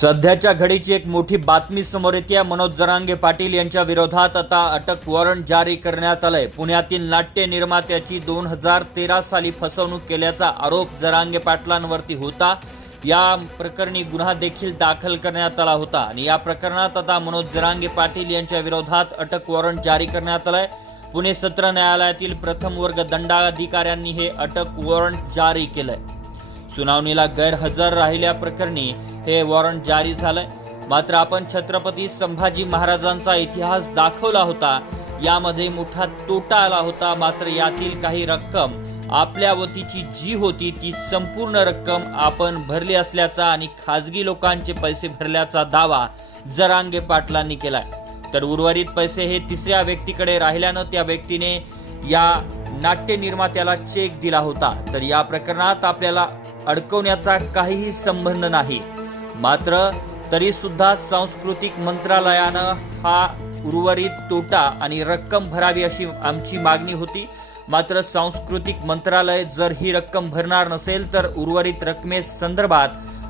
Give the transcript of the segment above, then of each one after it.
सध्याच्या घडीची एक मोठी बातमी समोर येते. मनोज जरांगे पाटील यांच्या विरोधात आता अटक वॉरंट जारी करण्यात आलंय. पुण्यातील नाट्य निर्मात्याची दोन हजार तेरा साली फसवणूक केल्याचा आरोप जरांगे पाटलांवरती होता. या प्रकरणी गुन्हा देखील दाखल करण्यात आला होता. आणि या प्रकरणात आता मनोज जरांगे पाटील यांच्या विरोधात अटक वॉरंट जारी करण्यात आलंय. पुणे सत्र न्यायालयातील प्रथम वर्ग दंडाधिकाऱ्यांनी हे अटक वॉरंट जारी केलंय. सुनावणीला गैरहजर राहिल्या प्रकरणी हे वॉरंट जारी झालंय. मात्र आपण छत्रपती संभाजी महाराजांचा इतिहास दाखवला होता. यामध्ये मोठा तोटा आला होता. मात्र यातील काही रक्कम आपल्या वतीची जी होती ती संपूर्ण रक्कम आपण भरली असल्याचा आणि खाजगी लोकांचे पैसे भरल्याचा दावा जरांगे पाटलांनी केलाय. तर उर्वरित पैसे हे तिसऱ्या व्यक्तीकडे राहिल्यानं त्या व्यक्तीने या नाट्य निर्मात्याला चेक दिला होता. तर या प्रकरणात आपल्याला अडकवण्याचा काहीही संबंध नाही. मात्र तरी सुद्धा सांस्कृतिक मंत्रालयानं हा उर्वरित तोटा आणि रक्कम भरावी अशी आमची मागणी होती. मात्र सांस्कृतिक मंत्रालय जर ही रक्कम भरणार नसेल तर उर्वरित रकमेसंदर्भात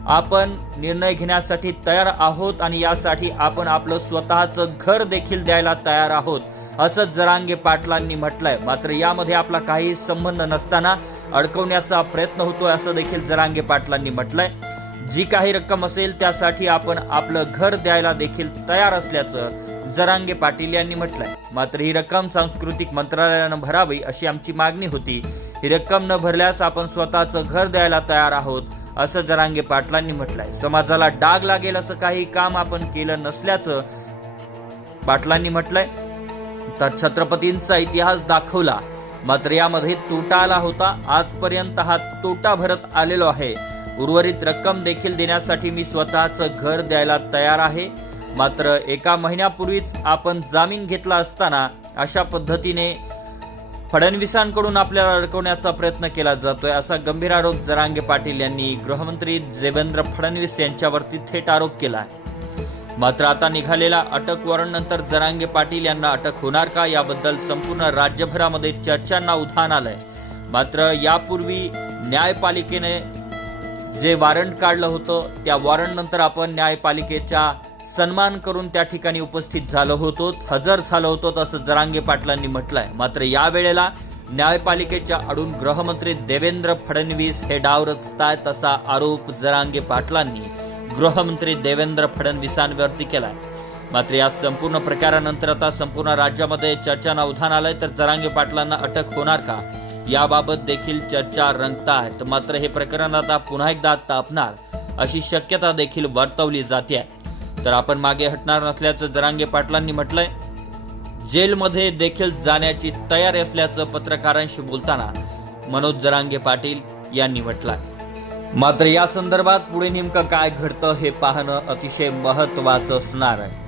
आपण निर्णय घेण्यासाठी तयार आहोत आणि यासाठी आपण आपलं स्वतःचं घर देखील द्यायला तयार आहोत असंच जरांगे पाटलांनी म्हटलंय. मात्र यामध्ये आपला काही संबंध नसताना अडकवण्याचा प्रयत्न होतोय असं देखील जरांगे पाटलांनी म्हटलंय. जी काही रक्कम असेल त्यासाठी आपण आपलं घर द्यायला देखील तयार असल्याचं जरांगे पाटील यांनी म्हटलंय. मात्र ही रक्कम सांस्कृतिक मंत्रालयानं भरावी अशी आमची मागणी होती. ही रक्कम न भरल्यास आपण स्वतःचं घर द्यायला तयार आहोत असं जरांगे पाटलांनी म्हटलंय. समाजाला डाग लागेल असं काही काम आपण केलं नसल्याचं पाटलांनी म्हटलंय. तर छत्रपतींचा इतिहास दाखवला. मात्र यामध्ये तोटा आला होता. आजपर्यंत हा तोटा भरत आलेलो आहे. उर्वरित रक्कम देखील देण्यासाठी मी स्वतःचं घर द्यायला तयार आहे. मात्र एका महिन्यापूर्वीच आपण जामीन घेतला असताना अशा पद्धतीने फडणवीसांकडून आपल्याला अडकवण्याचा प्रयत्न केला जातोय असा गंभीर आरोप जरांगे पाटील यांनी गृहमंत्री देवेंद्र फडणवीस यांच्यावरती थेट आरोप केला आहे. मात्र आता निघालेल्या अटक वॉरंट नंतर जरांगे पाटील यांना अटक होणार का याबद्दल संपूर्ण राज्यभरामध्ये चर्चांना उधाण आलंय. मात्र यापूर्वी न्यायपालिकेने जे वॉरंट काढलं होतं त्या वॉरंट नंतर आपण न्यायपालिकेच्या सन्मान करून त्या ठिकाणी उपस्थित झालो होतो. हजर झालो होतो असं जरांगे पाटलांनी म्हटलंय. मात्र या वेळेला न्यायपालिकेच्या अडून गृहमंत्री देवेंद्र फडणवीस हे डाव रचतायत असा आरोप जरांगे पाटलांनी गृहमंत्री देवेंद्र फडणवीसांवरती केलाय. मात्र या संपूर्ण प्रकारानंतर आता संपूर्ण राज्यामध्ये चर्चांना उधाण आलंय तर जरांगे पाटलांना अटक होणार का? याबाबत देखील चर्चा रंगत आहेत मात्र हे प्रकरण आता पुन्हा एकदा तापणार अशी शक्यता देखील वर्तवली जाते. तर आपण मागे हटणार नसल्याचं जरांगे पाटलांनी म्हटलंय. जेलमध्ये देखील जाण्याची तयारी असल्याचं पत्रकारांशी बोलताना मनोज जरांगे पाटील यांनी म्हटलंय. मात्र या संदर्भात पुढे नेमकं काय घडतं हे पाहणं अतिशय महत्वाचं असणार आहे.